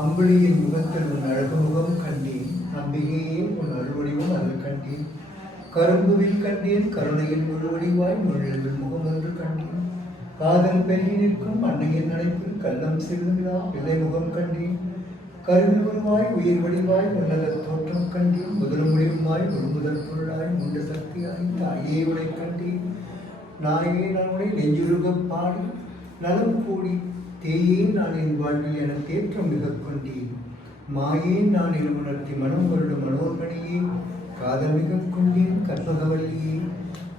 அம்புலியின் முகத்தில் உன் அழகு முகம் கண்டேன். அம்பிகையே உன் அருள்வடிவும் அருள் கண்டேன். கரும்புவில் கண்டேன் கருணையின் முழுவடிவாய் முழுவில் முகம் ஒன்று கண்டேன். காதல் பெருகி நிற்கும் அன்னையின் அழைப்பில் கள்ளம் சிறுவிழா பிள்ளை முகம் கண்டேன். கருவில் உருவாய் உயிர் வடிவாய் உன்னத தோற்றம் கண்டேன். முதலும் முடிவுமாய் ஒரு முதல் பொருளாய் முண்ட சக்தியாய் தாயே உடை கண்டேன். நாயே நான் உடை நெஞ்சுருக பாடி நலம் கூடி தேயே நான் என் வாழ்வில் என தேற்றம் மிக கொண்டேன். மாயே நான் உணர்த்தி மனம் கொள்ளும் மனோர்மணியே காதல் மிக கொண்டேன் கற்பகவல்லியே.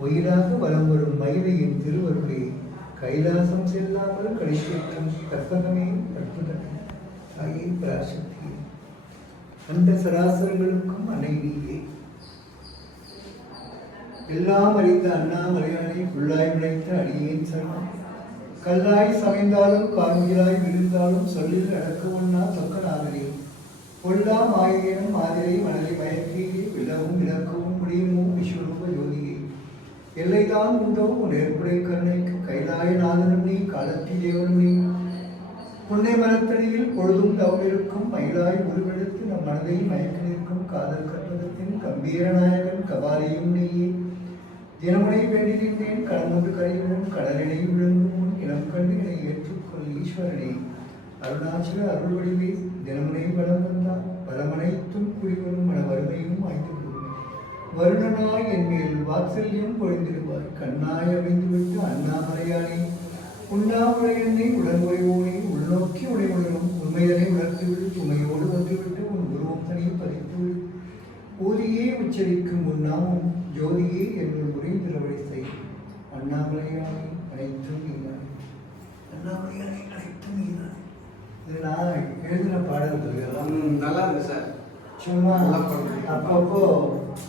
உயிராக வலம் வரும் மயிலை என் திருவருளே கைலாசம் செல்லாமல் கடைத்தேற்றும் கற்பகமே அற்புதமே தாயே பராசக்தியே. அந்த சராசரங்களுக்கும் அன்னை நீயே. எல்லாம் அறிந்த அண்ணாமலையானை புல்லாய் விளைத்த அடியேன் சரணம். கல்லாய் சமைந்தாலும் கார்முகிலாய் விழுந்தாலும் சொல்லில் அடக்க ஒண்ணா தொக்கனாகவே. பொல்லா மாயேனும் மாதிரி மனதை மயக்கியே விழவும் விளக்கவும் முடியுமோ விஸ்வரூப ஜோதியே. எல்லைதான் உண்டோ உன் ஏற்புடை கருணைக்கு கைலாய நாதனும் நீ காலத்தி தேவனும் நீ. புன்னை மரத்தடியில் பொழுதும் தவமிருக்கும் மயிலாய் உருவெடுத்து நம் மனதை மயக்க நிற்கும் காதல் கற்பகத்தின் கம்பீர நாயகன் கபாலியும் நீயே. தினமுனை வேண்டி நின்றேன் கடம்பொன்று கரையுடன் கடலினை விழுங்கும் இனம் கண்டு என்னை ஏற்றுக்கொள் ஈஸ்வரனே. அருணாச்சல அருள் வடிவே தினமுனை வளம் வந்தால் பலமனைத்தும் குடிவரும் மன வறுமையும் ஆய்ந்து விடுவோம். வருணனாய் என் மேல் வாத்சல்யம் பொழிந்திருவாய் கண்ணாய் அமைந்துவிட்டு அண்ணாமலையானே. உண்ணாமுறை என்னை உடன்முறைவோனே உள்நோக்கி உடைமுடனும் உண்மைதனை உணர்த்திவிட்டு சுமையோடு வந்துவிட்டு உன் உருவம் தனியை பதித்துவிடு. ஊதியே உச்சரிக்கும் உன்னாமும் ஜோதியே என்னுள் உரைந்திரவழி செய். அண்ணாமலையானே அனைத்தும் நீதான். அண்ணாமலையானே அனைத்தும் நீதான். இது நான் எழுதின பாடல் நல்லா இருக்கு சார். சும்மா அப்பப்போ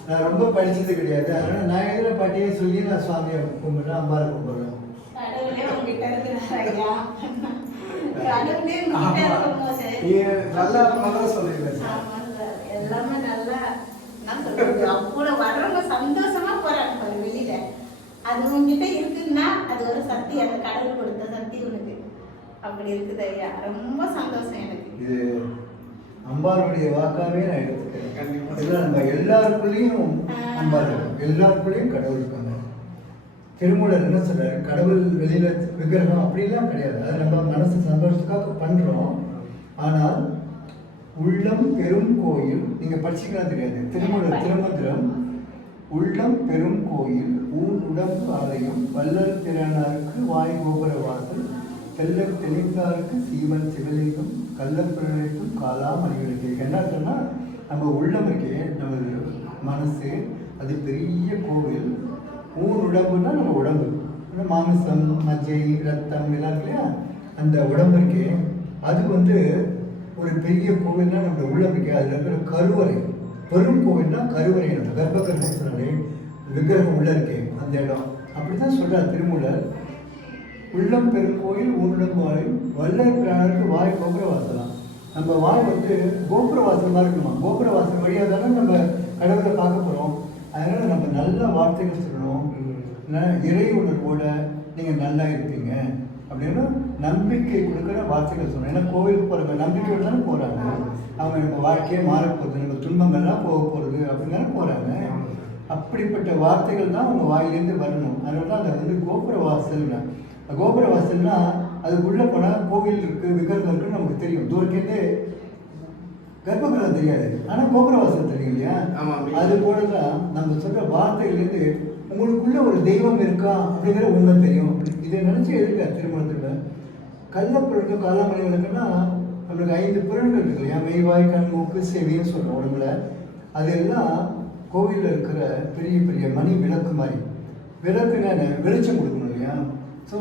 நான் ரொம்ப படிச்சது கிடையாது. அதனால நான் எழுதின பாட்டையே சொல்லி நான் சுவாமியை கும்பிட்றேன், அம்பாரை கும்பிட்றேன். நல்லா முதல்ல சொல்லிடுறேன் சார். எல்லாமே நல்லா நான் சொல்றது அவ்வளோ வர்றவங்க சந்தோஷமா போறாங்க வெளியில. அது உங்ககிட்ட இருக்குன்னா அது ஒரு சக்தி, அந்த கடவுள் கொடுத்த சக்தி உனக்கு அப்படி இருக்குது ஐயா. ரொம்ப சந்தோஷம் எனக்கு. இது அம்பாளுடைய வாக்காவே நான் எடுத்துக்கிறேன். இல்லை நம்ம எல்லாருக்குள்ளேயும் அம்பாள் எல்லாருக்குள்ளேயும் கடவுள் இருக்காங்க. திருமூலர் என்ன சொல்றாரு, கடவுள் வெளியில விக்கிரகம் அப்படிலாம் கிடையாது. அதை நம்ம மனசு சந்தோஷத்துக்காக பண்றோம். ஆனால் உள்ளம் பெரும் கோயில், நீங்க படிச்சுக்கலாம் தெரியாது, திருமூலர் திருமந்திரம். உள்ளம் பெரும் கோயில் ஊன் உடம்பு ஆலயம் வல்லல் திறனாருக்கு வாய் கோபுர வாசல் தெல்ல தெளிந்தாருக்கு சீவன் சிவலிங்கம் கள்ளம் பிறக்கும் காலா மணிகளுக்கு. என்ன சொன்னா நம்ம உள்ளம் இருக்கே, நம்ம மனசு அது பெரிய கோவில். ஊன் உடம்புன்னா நம்ம உடம்பு, மாமிசம் மஜ்ஜை ரத்தம் எல்லாம் இல்லையா, அந்த உடம்பு இருக்கே அது ஒரு பெரிய கோவில்னா நம்ம உள்ளம் இருக்கே. அதில் இருக்கிற கருவறை பெரும் கோவில்னா கருவறை, அந்த கர்ப்ப கர்ப்பத்தினாலே விக்கிரகம் உள்ள இருக்கே அந்த இடம். அப்படிதான் சொல்றார் திருமூலர். உள்ளம் பெருங்கோயில் ஊனுடம்பு ஆலயம் வல்லல் பிராணருக்கு வாய் கோபுர வாசலாம். நம்ம வாய் கோபுர வாசல் மாதிரி இருக்கணுமா. கோபுர வாசல் வழியாக தானே நம்ம கடவுளை பார்க்க போகிறோம். அதனால நம்ம நல்ல வார்த்தைகள் சொல்லணும். இறை உணர்வோட நீங்கள் நல்லா இருப்பீங்க அப்படின்னா நம்பிக்கை கொடுக்குற வார்த்தைகள் சொல்லணும். ஏன்னா கோவிலுக்கு போகிறவங்க நம்பிக்கையோடு தானே போகிறாங்க. அவங்க நம்ம வாழ்க்கையே மாறப்போகுது, நம்ம துன்பங்கள்லாம் போக போகிறது அப்படின்னு தானே போகிறாங்க. அப்படிப்பட்ட வார்த்தைகள் தான் அவங்க வாயிலேருந்து வரணும். அதனால தான் அதை கோபுர வாசல்னா. கோபுர வாசல்னா அதுக்குள்ளே போனால் கோவில் இருக்குது விக்கிரகம் இருக்குன்னு நமக்கு தெரியும். தூரத்துலேருந்தே கர்ப்பகிரகம் தெரியாது, ஆனால் கோபுர வாசல் தெரியும் இல்லையா. அது போல தான் நம்ம சொல்கிற வார்த்தைகள்லேருந்து உங்களுக்குள்ள ஒரு தெய்வம் இருக்கா அப்படிங்கிற உண்மை தெரியும். இதை நினச்சி எழுதிட்டார் திருமணத்தில். கள்ளப்புழக்கம் காலாமணி விளக்குன்னா நம்மளுக்கு 5 புலன்கள் இருக்கு இல்லையா, மெய்வாய் கண் மூக்கு செவின்னு சொல்கிறோம் உடம்புல. அதெல்லாம் கோவிலில் இருக்கிற பெரிய பெரிய மணி விளக்கு மாதிரி. விளக்குன்னா வெளிச்சம் கொடுக்கணும் இல்லையா. ஸோ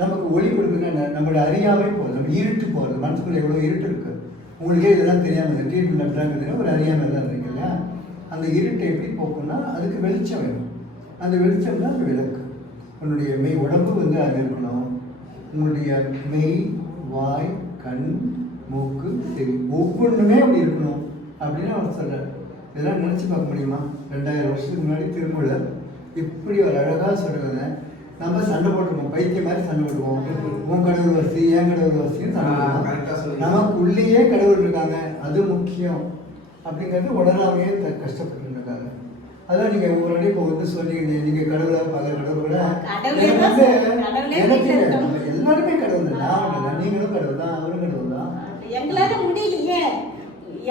நமக்கு ஒளி கொடுக்குன்னா நம்மளோட அறியாமை போகுது, நம்ம இருட்டு போகிறது. மனசுக்குள்ள எவ்வளோ இருட்டு இருக்குது உங்களுக்கே இதெல்லாம் தெரியாமல் இருக்குது. ட்ரீட்மெண்ட் அப்படின்னா ஒரு அறியாமை தான் இருக்கு இல்லையா. அந்த இருட்டை எப்படி போக்குன்னா அதுக்கு வெளிச்சம் வேணும். அந்த வெளிச்சம் தான் அந்த விளக்கு. உன்னுடைய மெய் உடம்பு அது இருக்கணும். உங்களுடைய மெய் வாய் கண் மூக்கு செவி ஒவ்வொன்றுமே அப்படி இருக்கணும் அப்படின்னு அவர் சொல்கிறார். இதெல்லாம் நினச்சி பார்க்க முடியுமா? 2000 வருஷத்துக்கு முன்னாடி திருமூலர் இப்படி ஒரு அழகாக சொல்கிறத நம்ம சண்டை போட்டுருவோம், பைத்தியம் மாதிரி சண்டை போட்டுருவோம். உன் கடவுள் வசி, என் கடவுள் வசின்னு சண்டை போடுவோம். நமக்குள்ளேயே கடவுள் இருக்காங்க, அது முக்கியம் அப்படிங்கிறது உடனாமையே கஷ்டப்பட்டு இருக்காங்க. அதான் நீங்க ஒவ்வொரு இப்போ வந்து சொன்னீங்க, நீங்க கடவுளா பல கடவுளா, எனக்கு எல்லாருமே கடவுள் தான். நான் இல்லை, நீங்களும் கடவுள் தான், அவரும் கடவுள் தான். எங்களால முடியலையே,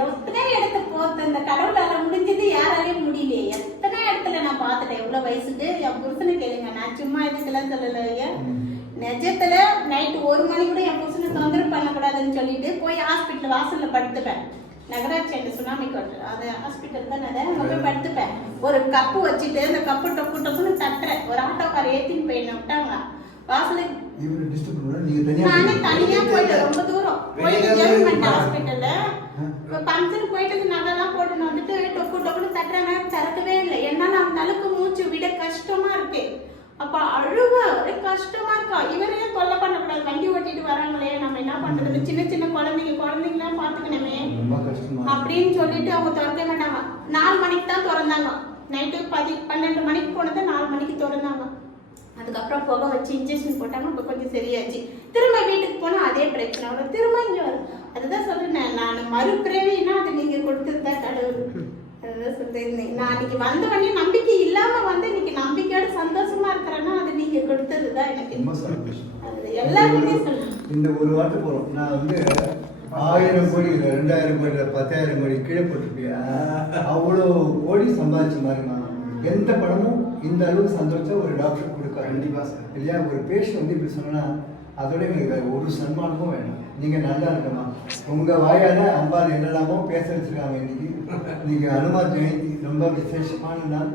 எத்தனை இடத்த போத்த இந்த கடவுளால முடிஞ்சது யாராலையும் முடியலையே. எத்தனை இடத்துல நான் பார்த்துட்டேன். எவ்வளவு வயசுக்கு என் புருஷனை கேளுங்க, நான் சும்மா இதுக்கெல்லாம் சொல்லலையே. நிஜத்துல நைட்டு 1 மணி கூட என் புருஷனை தொந்தரவு பண்ணக்கூடாதுன்னு சொல்லிட்டு போய் ஹாஸ்பிட்டல் வாசல்ல படுத்துப்பேன். நகராட்சி அந்த சுனாமி கோட்டர் அது ஹாஸ்பிட்டல் தான், அங்க போய் படுத்துப்பேன். ஒரு கப்பு வச்சுட்டு அந்த கப்பு டொப்பு டொப்புன்னு தட்டுறேன். ஒரு ஆட்டோக்கார ஏத்தின்னு போய் என்ன விட்டாங்க வாசல. நானே தனியா போயிட்டு ரொம்ப தூரம் போயிட்டு ஜெர்மன் ஹாஸ்பிட்டல்ல பஞ்சர் போயிட்டு நகைலாம் போட்டுன்னு வந்துட்டு டொப்பு டொப்புன்னு தட்டுறாங்க. திறக்கவே இல்லை. என்னால அந்த அளவுக்கு மூச்சு விட கஷ்டமா இருக்கு. அப்ப அழுவ ஒரே கஷ்டமா இருக்கா. இவரையும் கொல்ல பண்ணக்கூடாது, வண்டி ஓட்டிட்டு வராங்களே, நம்ம என்ன பண்றது, சின்ன சின்ன குழந்தைங்களாம் பாத்துக்கணுமே அப்படின்னு சொல்லிட்டு அவங்க திறக்க மாட்டாங்க. 4 மணிக்கு தான் திறந்தாங்க. நைட்டு 12 மணிக்கு போனதை 4 மணிக்கு திறந்தாங்க. அதுக்கப்புறம் புகை வச்சு இன்ஜெக்ஷன் போட்டாங்க. இப்போ கொஞ்சம் சரியாச்சு. திரும்ப வீட்டுக்கு போனா அதே பிரச்சனை வரும், திரும்ப இங்க வரும். அதுதான் சொல்றேன், நான் மறுபிறவின்னா அது நீங்க கொடுத்ததுதான் கடவுள். அதுதான் சொல்றேன், நான் இன்னைக்கு வந்த உடனே நம்பிக்கை இல்லாம வந்து இன்னைக்கு நம்பிக்கையோட சந்தோஷமா இருக்கிறேன்னா அது நீங்க கொடுத்ததுதான் எனக்கு. எல்லாருமே சொல்றேன். இந்த ஒரு வாட்டு போறோம், நான் வந்து 1000 கோடி இல்லை, 2000 கோடி இல்லை, 10,000 கோடி கீழே போட்டிருப்பியா, அவ்வளோ கோடி சம்பாதிச்ச மாதிரிமா எந்த படமும் இந்த அளவுக்கு சந்தோஷம் ஒரு டாக்டர் கொடுக்க கண்டிப்பா சார் இல்லையா. ஒரு பேஷண்ட் வந்து இப்படி சொன்னா அதோட எங்களுக்கு ஒரு சன்மானமும் வேணும். நீங்க நல்லா இருக்கமா, உங்க வாயால அம்பாள் என்னெல்லாமோ பேச வச்சிருக்காங்க. இன்னைக்கு அனுமார் ஜெயந்தி ரொம்ப விசேஷமான நாள்.